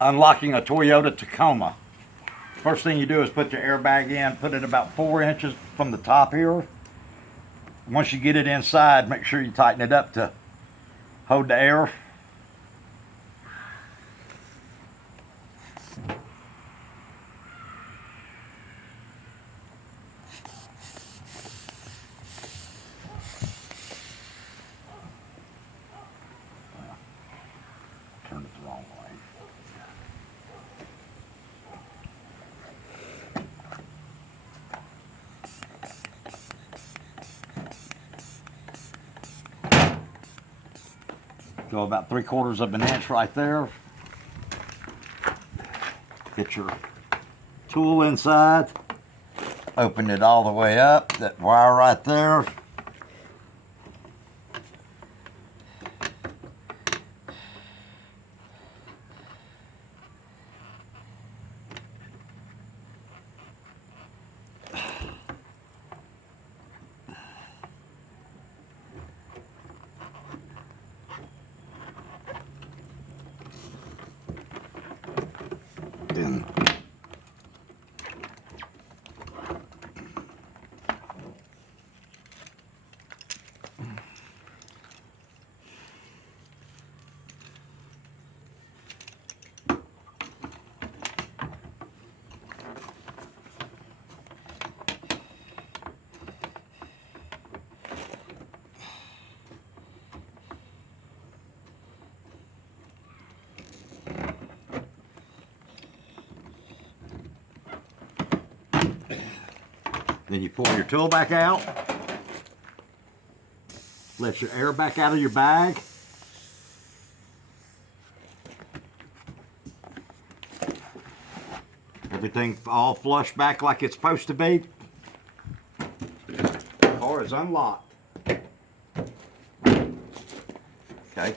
unlocking a Toyota Tacoma. First thing you do is put your airbag in, put it about 4 inches from the top here. Once you get it inside, make sure you tighten it up to hold the air. Turn it the wrong way. Go about 3/4 of an inch right there. Get your tool inside. Open it all the way up. That wire right there. Then you pull your tool back out. Let your air back out of your bag. Everything all flush back like it's supposed to be. The car is unlocked. Okay.